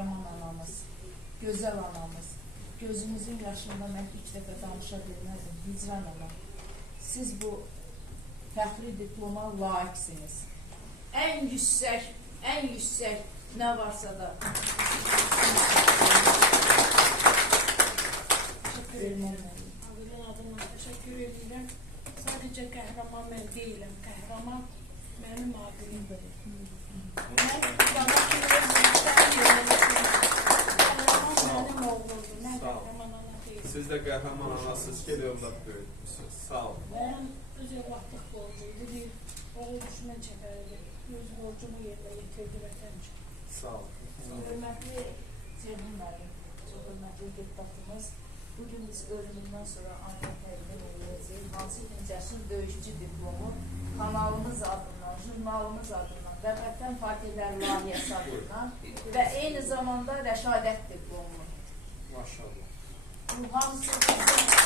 qəhrəman anamız, gözəl anamız, gözümüzün yaşında mən ilk dəfə danışa bilməzdim, Hicran ana. Siz bu fəxri diploma layiqsiniz. Ən yüksək nə varsa da. Teşekkür ederim. Adının adına teşekkür ederim. Sadece qəhrəman mən deyiləm, qəhrəman mənim abim. Qəhrəman mənim oğlumdur, mən qəhrəman ana deyiləm. Siz də qəhrəman anasınız ki, övlad böyütmüsünüz. Sağ olun. Mən öz evladlıq borcuydu, bir oğul düşmən çəkərdi. Öz borcumu yerlə yetirdi vətən üçün. Sağ olun. Hörmətli Ceyhun müəllim, çox hörmətli deputatımız. Bugün biz ölümündən sonra ancaq təqdim edəcəyik. Hansı ki, Cəsur Döyüşçü diplomu kanalımız adından, jurnalımız adından və Vətən Fatihlər layihəsi adından və eyni zamanda Rəşadət diplomu. Maşallah. Bu hamısı bizim